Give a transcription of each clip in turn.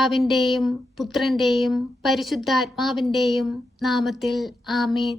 പിതാവിന്റെയും പുത്രന്റെയും പരിശുദ്ധാത്മാവിന്റെയും നാമത്തിൽ ആമേൻ.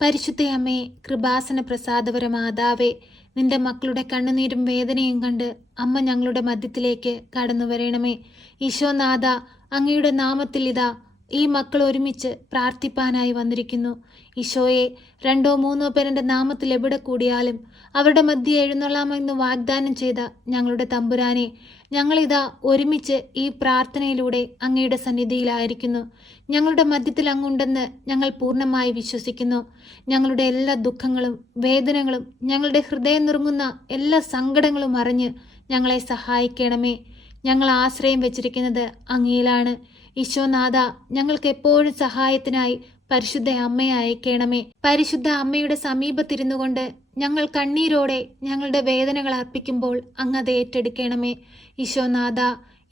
പരിശുദ്ധയമ്മേ കൃപാസന പ്രസാദപര മാതാവേ നിന്റെ മക്കളുടെ കണ്ണുനീരും വേദനയും കണ്ട് അമ്മ ഞങ്ങളുടെ മധ്യത്തിലേക്ക് കടന്നു വരണമേ. ഈശോനാഥ അങ്ങയുടെ നാമത്തിൽ ഇതാ ഈ മക്കൾ ഒരുമിച്ച് പ്രാർത്ഥിപ്പാനായി വന്നിരിക്കുന്നു. ഈശോയെ രണ്ടോ മൂന്നോ പേരുടെ നാമത്തിൽ എവിടെ കൂടിയാലും അവരുടെ മധ്യ എഴുന്നള്ളാമെന്ന് വാഗ്ദാനം ചെയ്ത ഞങ്ങളുടെ തമ്പുരാനെ ഞങ്ങളിതാ ഒരുമിച്ച് ഈ പ്രാർത്ഥനയിലൂടെ അങ്ങയുടെ സന്നിധിയിലായിരിക്കുന്നു. ഞങ്ങളുടെ മധ്യത്തിൽ അങ്ങുണ്ടെന്ന് ഞങ്ങൾ പൂർണമായി വിശ്വസിക്കുന്നു. ഞങ്ങളുടെ എല്ലാ ദുഃഖങ്ങളും വേദനകളും ഞങ്ങളുടെ ഹൃദയം നുറുങ്ങുന്ന എല്ലാ സങ്കടങ്ങളും അറിഞ്ഞ് ഞങ്ങളെ സഹായിക്കണമേ. ഞങ്ങൾ ആശ്രയം വെച്ചിരിക്കുന്നത് അങ്ങയിലാണ്. ഈശോനാഥ ഞങ്ങൾക്ക് എപ്പോഴും സഹായത്തിനായി പരിശുദ്ധ അമ്മയെ അയക്കണമേ. പരിശുദ്ധ അമ്മയുടെ സമീപത്തിരുന്നു കൊണ്ട് ഞങ്ങൾ കണ്ണീരോടെ ഞങ്ങളുടെ വേദനകൾ അർപ്പിക്കുമ്പോൾ അങ്ങത് ഏറ്റെടുക്കണമേ. ഈശോനാഥ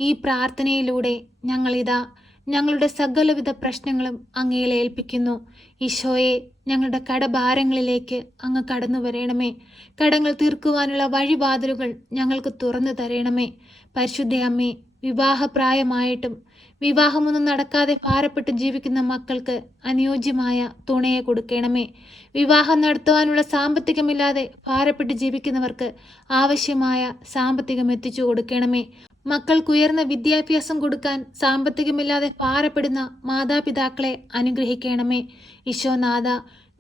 ഈ പ്രാർത്ഥനയിലൂടെ ഞങ്ങളിതാ ഞങ്ങളുടെ സകലവിധ പ്രശ്നങ്ങളും അങ്ങയിൽ ഏൽപ്പിക്കുന്നു. ഈശോയെ ഞങ്ങളുടെ കടഭാരങ്ങളിലേക്ക് അങ്ങ് കടന്നു വരണമേ. കടങ്ങൾ തീർക്കുവാനുള്ള വഴിവാതിലുകൾ ഞങ്ങൾക്ക് തുറന്നു തരണമേ. പരിശുദ്ധ അമ്മേ വിവാഹപ്രായമായിട്ടും വിവാഹമൊന്നും നടക്കാതെ ഭാരപ്പെട്ട് ജീവിക്കുന്ന മക്കൾക്ക് അനുയോജ്യമായ തുണയെ കൊടുക്കണമേ. വിവാഹം നടത്തുവാനുള്ള സാമ്പത്തികമില്ലാതെ ഭാരപ്പെട്ട് ജീവിക്കുന്നവർക്ക് ആവശ്യമായ സാമ്പത്തികം എത്തിച്ചു കൊടുക്കണമേ. മക്കൾക്ക് ഉയർന്ന വിദ്യാഭ്യാസം കൊടുക്കാൻ സാമ്പത്തികമില്ലാതെ ഭാരപ്പെടുന്ന മാതാപിതാക്കളെ അനുഗ്രഹിക്കണമേ. ഈശോനാഥ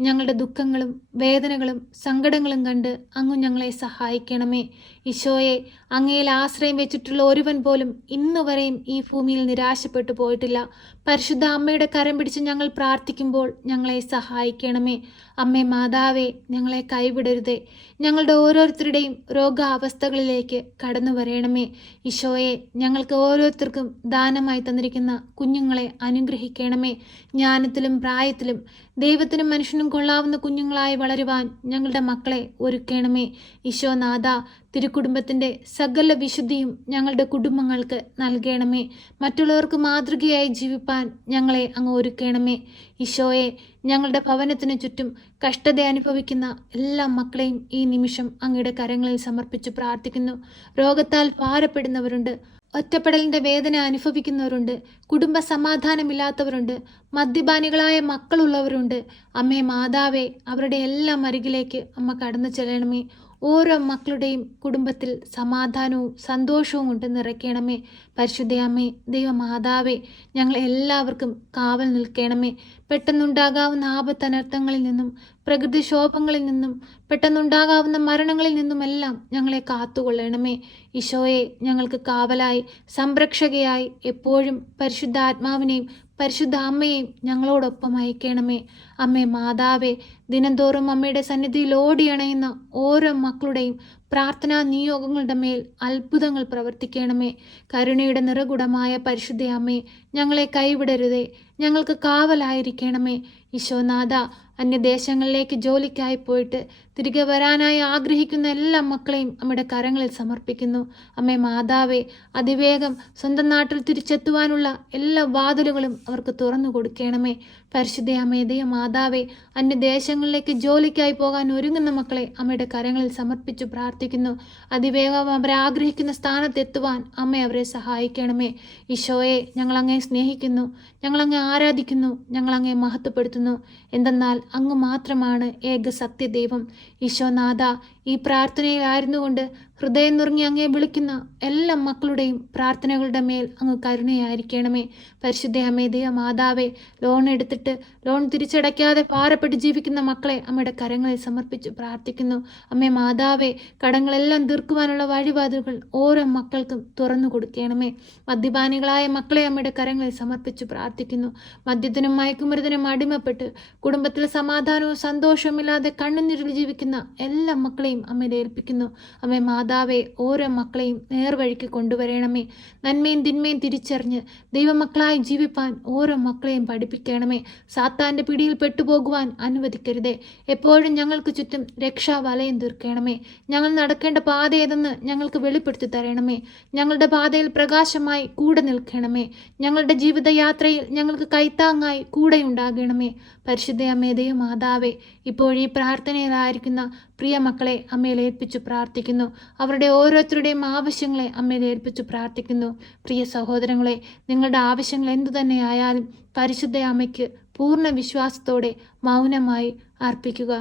ഞങ്ങളുടെ ദുഃഖങ്ങളും വേദനകളും സങ്കടങ്ങളും കണ്ട് അങ്ങ് ഞങ്ങളെ സഹായിക്കണമേ. ഈശോയെ അങ്ങയിൽ ആശ്രയം വെച്ചിട്ടുള്ള ഒരുവൻ പോലും ഇന്ന് വരെയും ഈ ഭൂമിയിൽ നിരാശപ്പെട്ടു പോയിട്ടില്ല. പരിശുദ്ധ അമ്മയുടെ കരം പിടിച്ച് ഞങ്ങൾ പ്രാർത്ഥിക്കുമ്പോൾ ഞങ്ങളെ സഹായിക്കണമേ. അമ്മേ മാതാവേ ഞങ്ങളെ കൈവിടരുതേ. ഞങ്ങളുടെ ഓരോരുത്തരുടെയും രോഗാവസ്ഥകളിലേക്ക് കടന്നു വരയണമേ ഈശോയെ ഞങ്ങൾക്ക് ഓരോരുത്തർക്കും ദാനമായി തന്നിരിക്കുന്ന കുഞ്ഞുങ്ങളെ അനുഗ്രഹിക്കണമേ. ജ്ഞാനത്തിലും പ്രായത്തിലും ദൈവത്തിനും മനുഷ്യനും കൊള്ളാവുന്ന കുഞ്ഞുങ്ങളായി വളരുവാൻ ഞങ്ങളുടെ മക്കളെ ഒരുക്കണമേ. ഈശോനാഥ തിരുക്കുടുംബത്തിന്റെ സകല വിശുദ്ധിയും ഞങ്ങളുടെ കുടുംബങ്ങൾക്ക് നൽകണമേ. മറ്റുള്ളവർക്ക് മാതൃകയായി ജീവിപ്പാൻ ഞങ്ങളെ അങ്ങ് ഒരുക്കണമേ. ഈശോയെ ഞങ്ങളുടെ ഭവനത്തിനു ചുറ്റും കഷ്ടത അനുഭവിക്കുന്ന എല്ലാ മക്കളെയും ഈ നിമിഷം അങ്ങയുടെ കരങ്ങളിൽ സമർപ്പിച്ച് പ്രാർത്ഥിക്കുന്നു. രോഗത്താൽ ഭാരപ്പെടുന്നവരുണ്ട് ഒറ്റപ്പെടലിന്റെ വേദന അനുഭവിക്കുന്നവരുണ്ട് കുടുംബ സമാധാനമില്ലാത്തവരുണ്ട് മദ്യപാനികളായ മക്കളുള്ളവരുണ്ട്. അമ്മേ മാതാവേ അവരുടെ എല്ലാം അരികിലേക്ക് അമ്മ കടന്നു ചെല്ലണമേ. ഓരോ മക്കളുടെയും കുടുംബത്തിൽ സമാധാനവും സന്തോഷവും കൊണ്ട് നിറയ്ക്കണമേ. പരിശുദ്ധയമ്മേ ദൈവമാതാവേ ഞങ്ങൾ എല്ലാവർക്കും കാവൽ നിൽക്കണമേ. പെട്ടെന്നുണ്ടാകാവുന്ന ആപത്തനർത്ഥങ്ങളിൽ നിന്നും പ്രകൃതിക്ഷോഭങ്ങളിൽ നിന്നും പെട്ടെന്നുണ്ടാകാവുന്ന മരണങ്ങളിൽ നിന്നുമെല്ലാം ഞങ്ങളെ കാത്തുകൊള്ളണമേ. ഈശോയെ ഞങ്ങൾക്ക് കാവലായി സംരക്ഷകയായി എപ്പോഴും പരിശുദ്ധാത്മാവിനെയും പരിശുദ്ധ അമ്മയെയും ഞങ്ങളോടൊപ്പം അയക്കണമേ. അമ്മേ മാതാവേ ദിനംതോറും അമ്മയുടെ സന്നിധിയിൽ ഓടിയണയുന്ന ഓരോ മക്കളുടെയും പ്രാർത്ഥനാ നിയോഗങ്ങളുടെ മേൽ അത്ഭുതങ്ങൾ പ്രവർത്തിക്കണമേ. കരുണയുടെ നിറകുടമായ പരിശുദ്ധ അമ്മേ ഞങ്ങളെ കൈവിടരുതേ. ഞങ്ങൾക്ക് കാവലായിരിക്കണമേ. ഈശോനാഥ അന്യദേശങ്ങളിലേക്ക് ജോലിക്കായി പോയിട്ട് തിരികെ വരാനായി ആഗ്രഹിക്കുന്ന എല്ലാ മക്കളെയും അമ്മയുടെ കരങ്ങളിൽ സമർപ്പിക്കുന്നു. അമ്മേ മാതാവേ അതിവേഗം സ്വന്തം നാട്ടിൽ തിരിച്ചെത്തുവാനുള്ള എല്ലാ വാതിലുകളും അവർക്ക് തുറന്നു കൊടുക്കണമേ. പരിശുദ്ധ അമ്മേ മാതാവെ അന്യദേശങ്ങളിലേക്ക് ജോലിക്കായി പോകാൻ ഒരുങ്ങുന്ന മക്കളെ അമ്മയുടെ കരങ്ങളിൽ സമർപ്പിച്ചു പ്രാർത്ഥിക്കുന്നു. അതിവേഗം അവരെ ആഗ്രഹിക്കുന്ന സ്ഥാനത്തെത്തുവാൻ അമ്മ അവരെ സഹായിക്കണമേ. ഈശോയെ ഞങ്ങളങ്ങേ സ്നേഹിക്കുന്നു. ഞങ്ങളങ്ങെ ആരാധിക്കുന്നു. ഞങ്ങളങ്ങേ മഹത്വപ്പെടുത്തുന്നു. എന്തെന്നാൽ അങ്ങ് മാത്രമാണ് ഏക സത്യദൈവം. ഈശോനാഥ ഈ പ്രാർത്ഥനയിലായിരുന്നു കൊണ്ട് ഹൃദയം നുറുങ്ങി അങ്ങേ വിളിക്കുന്ന എല്ലാ മക്കളുടെയും പ്രാർത്ഥനകളുടെ മേൽ അങ്ങ് കരുണയായിരിക്കണമേ. പരിശുദ്ധ അമേദയ മാതാവേ ലോൺ എടുത്തിട്ട് ലോൺ തിരിച്ചടയ്ക്കാതെ പാറപ്പെട്ട് ജീവിക്കുന്ന മക്കളെ അമ്മയുടെ കരങ്ങളിൽ സമർപ്പിച്ച് പ്രാർത്ഥിക്കുന്നു. അമ്മേ മാതാവേ കടങ്ങളെല്ലാം തീർക്കുവാനുള്ള വഴിവാതിലുകൾ ഓരോ മക്കൾക്കും തുറന്നു കൊടുക്കണമേ. മദ്യപാനികളായ മക്കളെ അമ്മയുടെ കരങ്ങളിൽ സമർപ്പിച്ച് പ്രാർത്ഥിക്കുന്നു. മദ്യത്തിനും മയക്കുമരുതിനും അടിമപ്പെട്ട് കുടുംബത്തിൽ സമാധാനവും സന്തോഷവുമില്ലാതെ കണ്ണുനീരിൽ ജീവിക്കുന്ന എല്ലാ മക്കളെയും അമ്മയുടെ ഏൽപ്പിക്കുന്നു. അമ്മേ മാതാവെ ഓരോ മക്കളെയും നേർവഴിക്ക് കൊണ്ടുവരണമേ. നന്മയും തിന്മയും തിരിച്ചറിഞ്ഞ് ദൈവമക്കളായി ജീവിപ്പാൻ ഓരോ മക്കളെയും പഠിപ്പിക്കണമേ. സാത്താന്റെ പിടിയിൽ പെട്ടുപോകുവാൻ അനുവദിക്കരുതേ. എപ്പോഴും ഞങ്ങൾക്ക് ചുറ്റും രക്ഷാവലയം തീർക്കണമേ. ഞങ്ങൾ നടക്കേണ്ട പാത ഏതെന്ന് ഞങ്ങൾക്ക് വെളിപ്പെടുത്തി തരണമേ. ഞങ്ങളുടെ പാതയിൽ പ്രകാശമായി കൂടെ നിൽക്കണമേ. ഞങ്ങളുടെ ജീവിതയാത്രയിൽ ഞങ്ങൾക്ക് കൈത്താങ്ങായി കൂടെയുണ്ടാകണമേ പരിശുദ്ധ അമ്മേതയും മാതാവേ ഇപ്പോൾ ഈ പ്രാർത്ഥനയിലായിരിക്കുന്ന പ്രിയ മക്കളെ അമ്മയിൽ ഏൽപ്പിച്ചു പ്രാർത്ഥിക്കുന്നു. അവരുടെ ഓരോരുത്തരുടെയും ആവശ്യങ്ങളെ അമ്മയിൽ ഏൽപ്പിച്ചു പ്രാർത്ഥിക്കുന്നു. പ്രിയ സഹോദരങ്ങളെ നിങ്ങളുടെ ആവശ്യങ്ങൾ എന്തു തന്നെയായാലും പരിശുദ്ധ അമ്മയ്ക്ക് പൂർണ വിശ്വാസത്തോടെ മൗനമായി അർപ്പിക്കുക.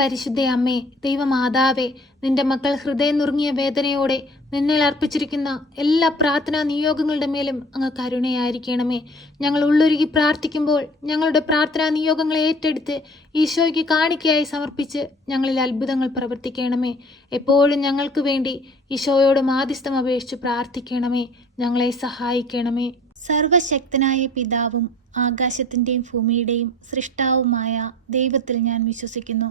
പരിശുദ്ധ അമ്മേ ദൈവമാതാവേ നിന്റെ മക്കൾ ഹൃദയം നുറുങ്ങിയ വേദനയോടെ നിന്നിൽ അർപ്പിച്ചിരിക്കുന്ന എല്ലാ പ്രാർത്ഥനാ നിയോഗങ്ങളുടെ മേലും അങ്ങ് കരുണയായിരിക്കണമേ. ഞങ്ങൾ ഉള്ളൊരുക്കി പ്രാർത്ഥിക്കുമ്പോൾ ഞങ്ങളുടെ പ്രാർത്ഥനാ നിയോഗങ്ങളെ ഏറ്റെടുത്ത് ഈശോയ്ക്ക് കാണിക്കയായി സമർപ്പിച്ച് ഞങ്ങളിൽ അത്ഭുതങ്ങൾ പ്രവർത്തിക്കണമേ. എപ്പോഴും ഞങ്ങൾക്ക് വേണ്ടി ഈശോയോട് മാധ്യസ്ഥം അപേക്ഷിച്ച് പ്രാർത്ഥിക്കണമേ. ഞങ്ങളെ സഹായിക്കണമേ. സർവശക്തനായ പിതാവും ആകാശത്തിന്റെയും ഭൂമിയുടെയും സൃഷ്ടാവുമായ ദൈവത്തിൽ ഞാൻ വിശ്വസിക്കുന്നു.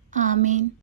ആമേൻ